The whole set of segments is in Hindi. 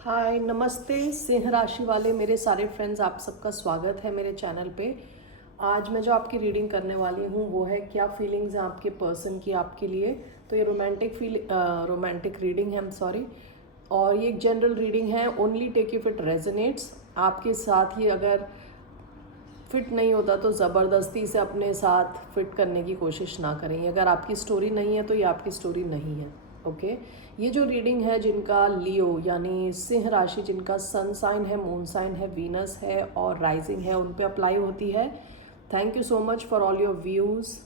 हाय नमस्ते सिंह राशि वाले मेरे सारे फ्रेंड्स, आप सबका स्वागत है मेरे चैनल पे। आज मैं जो आपकी रीडिंग करने वाली हूँ वो है क्या फीलिंग्स हैं आपके पर्सन की आपके लिए। तो ये रोमांटिक रीडिंग है, आई एम सॉरी। और ये एक जनरल रीडिंग है, only take if it resonates. आपके साथ ही अगर फिट नहीं होता तो ज़बरदस्ती से अपने साथ फिट करने की कोशिश ना करें। अगर आपकी स्टोरी नहीं है तो ये आपकी स्टोरी नहीं है। ओके ये जो रीडिंग है, जिनका लियो यानी सिंह राशि, जिनका सन साइन है, मून साइन है, वीनस है और राइजिंग है, उन पे अप्लाई होती है। Thank you so much for all your views,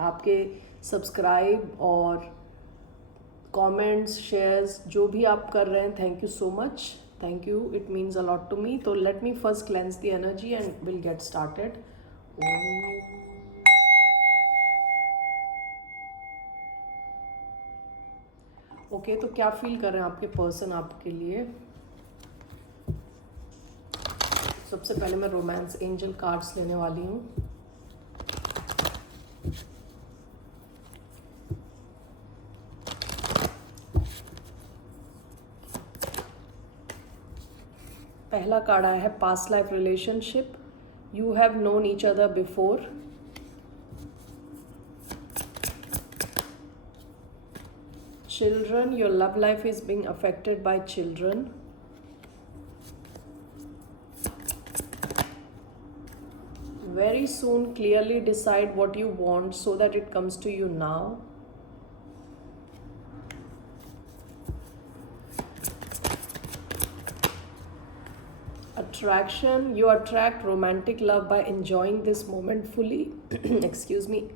आपके सब्सक्राइब और कमेंट्स शेयर्स जो भी आप कर रहे हैं, thank you so much. Thank you, it means a lot to me. तो let me first cleanse the energy and will get started. Okay तो क्या फील कर रहे हैं आपके पर्सन आपके लिए। सबसे पहले मैं रोमांस एंजल कार्ड्स लेने वाली हूँ। पहला कार्ड आया है past life relationship. You have known each other before. Children, your love life is being affected by children. Very soon, clearly decide what you want so that it comes to you now. Attraction, you attract romantic love by enjoying this moment fully. Excuse me.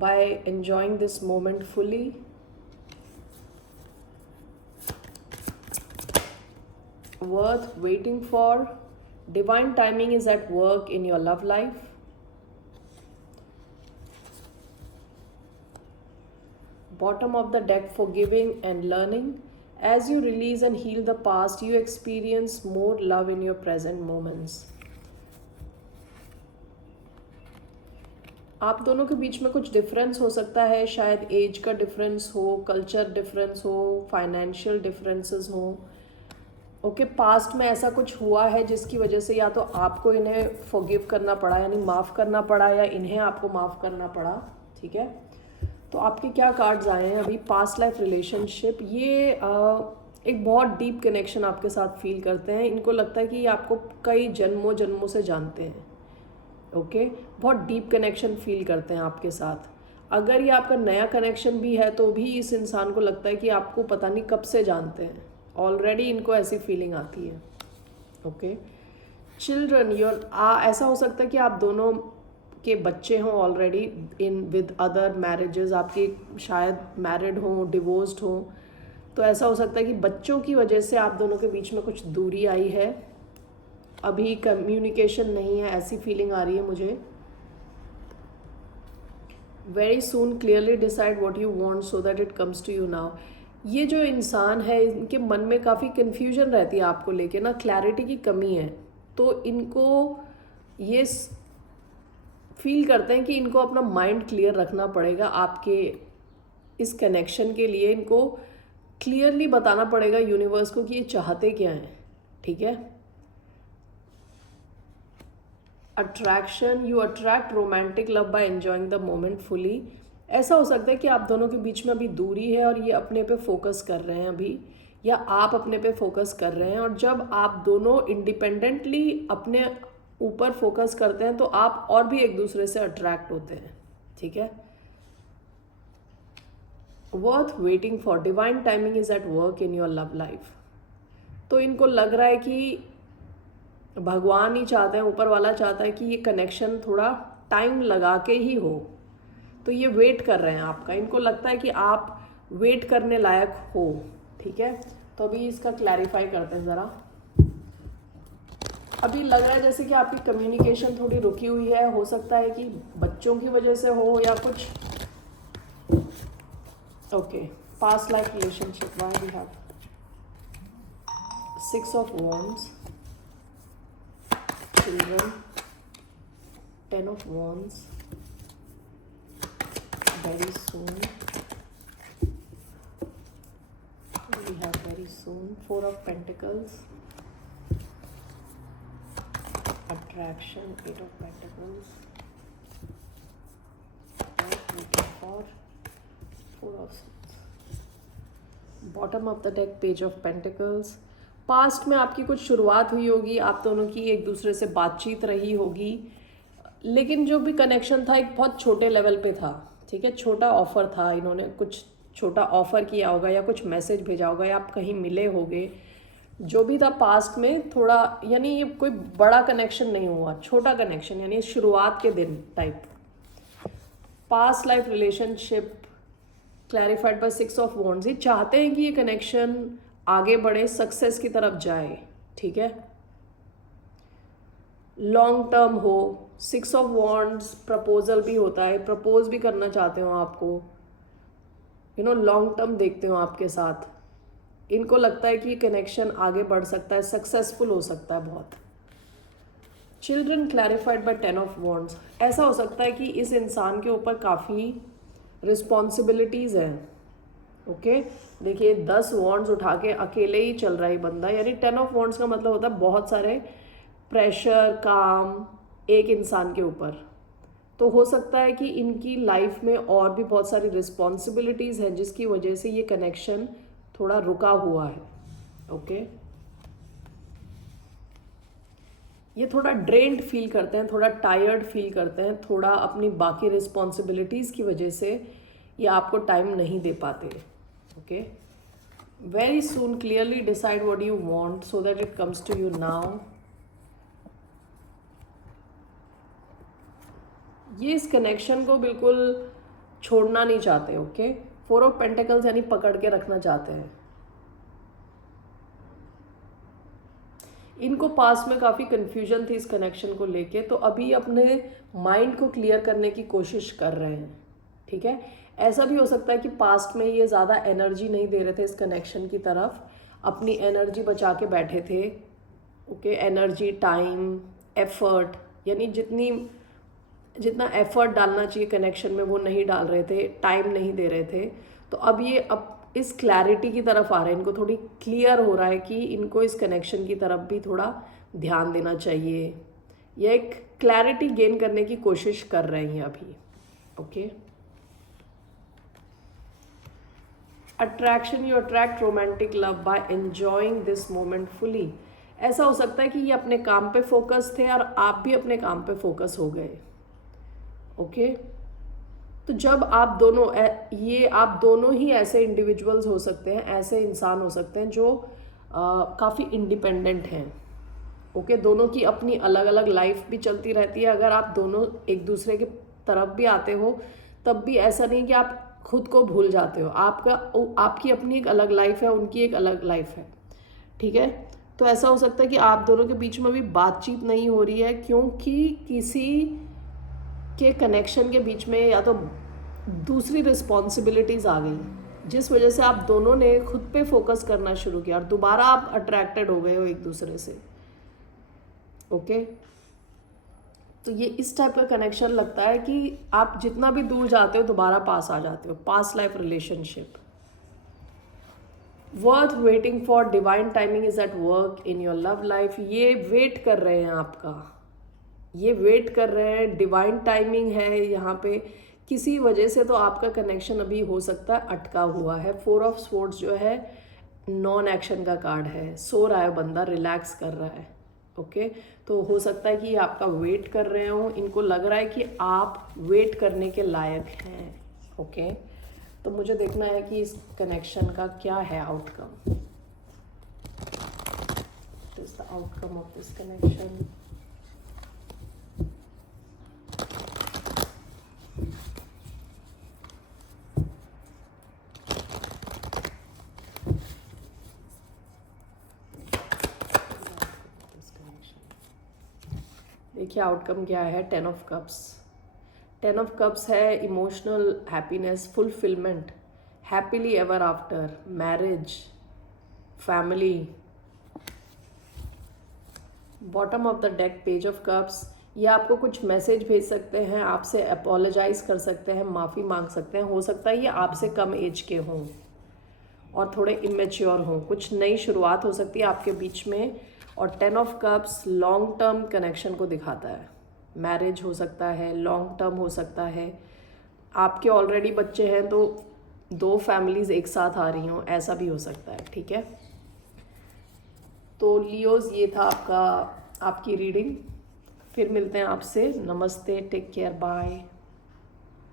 By enjoying this moment fully. Worth waiting for. Divine timing is at work in your love life. Bottom of the deck, forgiving and learning. As you release and heal the past, you experience more love in your present moments. आप दोनों के बीच में कुछ डिफरेंस हो सकता है, शायद एज का डिफरेंस हो, कल्चर डिफरेंस हो, फाइनेंशियल डिफरेंसेस हो। ओके पास्ट में ऐसा कुछ हुआ है जिसकी वजह से या तो आपको इन्हें फॉरगिव करना पड़ा यानी माफ़ करना पड़ा, या इन्हें आपको माफ़ करना पड़ा। ठीक है, तो आपके क्या कार्ड्स आए हैं अभी। पास्ट लाइफ रिलेशनशिप, ये एक बहुत डीप कनेक्शन आपके साथ फील करते हैं। इनको लगता है कि ये आपको कई जन्मों जन्मों से जानते हैं। ओके बहुत डीप कनेक्शन फील करते हैं आपके साथ। अगर ये आपका नया कनेक्शन भी है तो भी इस इंसान को लगता है कि आपको पता नहीं कब से जानते हैं, ऑलरेडी इनको ऐसी फीलिंग आती है। ओके चिल्ड्रन, ऐसा हो सकता है कि आप दोनों के बच्चे हों already in with other marriages, आपके शायद मैरिड हों, डिवोर्स्ड हों। तो ऐसा हो सकता है कि बच्चों की वजह से आप दोनों के बीच में कुछ दूरी आई है, अभी कम्युनिकेशन नहीं है, ऐसी फीलिंग आ रही है मुझे। Very soon clearly decide what you want so that it comes to you now. ये जो इंसान है इनके मन में काफ़ी कन्फ्यूजन रहती है आपको लेके ना, क्लैरिटी की कमी है। तो इनको ये फील करते हैं कि इनको अपना माइंड क्लियर रखना पड़ेगा आपके इस कनेक्शन के लिए। इनको क्लियरली बताना पड़ेगा यूनिवर्स को कि ये चाहते क्या हैं। ठीक है, attraction, you attract romantic love by enjoying the moment fully. ऐसा हो सकता है कि आप दोनों के बीच में अभी दूरी है और ये अपने पे फोकस कर रहे हैं अभी, या आप अपने पे फोकस कर रहे हैं। और जब आप दोनों इंडिपेंडेंटली अपने ऊपर फोकस करते हैं तो आप और भी एक दूसरे से अट्रैक्ट होते हैं। ठीक है, worth waiting for, divine timing is at work in your love life. तो इनको लग रहा है कि भगवान ही चाहते हैं, ऊपर वाला चाहता है कि ये कनेक्शन थोड़ा टाइम लगा के ही हो। तो ये वेट कर रहे हैं आपका, इनको लगता है कि आप वेट करने लायक हो। ठीक है, तो अभी इसका क्लैरिफाई करते हैं ज़रा। अभी लग रहा है जैसे कि आपकी कम्युनिकेशन थोड़ी रुकी हुई है, हो सकता है कि बच्चों की वजह से हो या कुछ। Okay past life relationship, why we have 6 of wands, children, 10 of wands, very soon we have soon. Four of Pentacles, attraction, Eight of Pentacles, waiting for Four of Swords. Bottom of the deck, Page of Pentacles. Past में आपकी कुछ शुरुआत हुई होगी, आप दोनों की एक दूसरे से बातचीत रही होगी, लेकिन जो भी कनेक्शन था एक बहुत छोटे लेवल पे था, ठीक है, छोटा ऑफर था, इन्होंने कुछ छोटा ऑफर किया होगा या कुछ मैसेज भेजा होगा या आप कहीं मिले होगे, जो भी था पास्ट में थोड़ा, यानी ये कोई बड़ा कनेक्शन नहीं हुआ, छोटा कनेक्शन, यानी शुरुआत के दिन type. Past life relationship clarified by six of wands. ये चाहते हैं कि ये कनेक्शन आगे बढ़े, सक्सेस की तरफ जाए, ठीक है, लॉन्ग टर्म हो. सिक्स ऑफ वॉन्ड्स प्रपोजल भी होता है, प्रपोज भी करना चाहते हो आपको, लॉन्ग टर्म देखते हो आपके साथ. इनको लगता है कि कनेक्शन आगे बढ़ सकता है, सक्सेसफुल हो सकता है बहुत. Children clarified by ten of wands. ऐसा हो सकता है कि इस इंसान के ऊपर काफ़ी रिस्पॉन्सिबिलिटीज़ हैं. ओके, देखिए 10 वॉन्ड्स उठा के अकेले ही चल रहा है बंदा, यानी 10 ऑफ वॉन्ड्स का मतलब होता है बहुत सारे प्रेशर, काम एक इंसान के ऊपर. तो हो सकता है कि इनकी लाइफ में और भी बहुत सारी रिस्पॉन्सिबिलिटीज़ हैं जिसकी वजह से ये कनेक्शन थोड़ा रुका हुआ है. ओके, ये थोड़ा ड्रेन्ड फील करते हैं, थोड़ा टायर्ड फील करते हैं, थोड़ा अपनी बाकी रिस्पॉन्सिबिलिटीज़ की वजह से ये आपको टाइम नहीं दे पाते. Okay, very soon clearly decide what you want so that it comes to you now. ये इस कनेक्शन को बिल्कुल छोड़ना नहीं चाहते. ओके, फोर ऑफ पेंटिकल्स यानी पकड़ के रखना चाहते हैं. इनको पास्ट में काफ़ी कन्फ्यूजन थी इस कनेक्शन को लेके, तो अभी अपने माइंड को क्लियर करने की कोशिश कर रहे हैं. ठीक है, ऐसा भी हो सकता है कि पास्ट में ये ज़्यादा एनर्जी नहीं दे रहे थे इस कनेक्शन की तरफ, अपनी एनर्जी बचा के बैठे थे. ओके, एनर्जी, टाइम, एफर्ट, यानी जितना एफर्ट डालना चाहिए कनेक्शन में वो नहीं डाल रहे थे, टाइम नहीं दे रहे थे. तो अब ये इस क्लैरिटी की तरफ आ रहे हैं, इनको थोड़ी क्लियर हो रहा है कि इनको इस कनेक्शन की तरफ भी थोड़ा ध्यान देना चाहिए. ये एक क्लैरिटी गेन करने की कोशिश कर रहे हैं अभी. Okay, attraction, you attract romantic love by enjoying this moment fully. ऐसा हो सकता है कि ये अपने काम पे फोकस थे और आप भी अपने काम पे फोकस हो गए. ओके, तो जब आप दोनों ही ऐसे इंडिविजुअल्स हो सकते हैं, ऐसे इंसान हो सकते हैं जो काफ़ी इंडिपेंडेंट हैं. ओके, दोनों की अपनी अलग अलग लाइफ भी चलती रहती है. अगर आप दोनों एक दूसरे के तरफ भी आते हो तब भी ऐसा नहीं कि आप खुद को भूल जाते हो. आपकी अपनी एक अलग लाइफ है, उनकी एक अलग लाइफ है. ठीक है, तो ऐसा हो सकता है कि आप दोनों के बीच में भी बातचीत नहीं हो रही है क्योंकि किसी के कनेक्शन के बीच में या तो दूसरी रिस्पॉन्सिबिलिटीज़ आ गई जिस वजह से आप दोनों ने खुद पे फोकस करना शुरू किया और दोबारा आप अट्रैक्टेड हो गए हो एक दूसरे से. ओके, तो ये इस टाइप का कनेक्शन लगता है कि आप जितना भी दूर जाते हो दोबारा पास आ जाते हो. Past life relationship. Worth waiting for, divine timing is at work in your love life. ये वेट कर रहे हैं आपका, ये वेट कर रहे हैं, डिवाइन टाइमिंग है यहाँ पे. किसी वजह से तो आपका कनेक्शन अभी हो सकता है अटका हुआ है. फोर ऑफ स्वॉर्ड्स जो है नॉन एक्शन का कार्ड है. सो रहा है बंदा, रिलैक्स कर रहा है. ओके, तो हो सकता है कि आपका वेट कर रहे हो, इनको लग रहा है कि आप वेट करने के लायक हैं. ओके, तो मुझे देखना है कि इस कनेक्शन का क्या है outcome. What is the outcome of this connection. देखिए आउटकम क्या है. 10 ऑफ कप्स. 10 ऑफ कप्स है emotional happiness, fulfilment, happily ever after, marriage, family. Bottom of the deck page of cups. ये आपको कुछ मैसेज भेज सकते हैं, आपसे अपोलोजाइज कर सकते हैं, माफ़ी मांग सकते हैं. हो सकता है ये आपसे कम एज के हों. और थोड़े इमेच्योर हों, कुछ नई शुरुआत हो सकती है आपके बीच में। और 10 of cups long term connection को दिखाता है, मैरिज हो सकता है, लॉन्ग टर्म हो सकता है, आपके ऑलरेडी बच्चे हैं तो 2 फैमिलीज़ एक साथ आ रही हों, ऐसा भी हो सकता है। ठीक है, तो लियोज़ ये था आपकी रीडिंग। फिर मिलते हैं आपसे। नमस्ते, टेक केयर, बाय।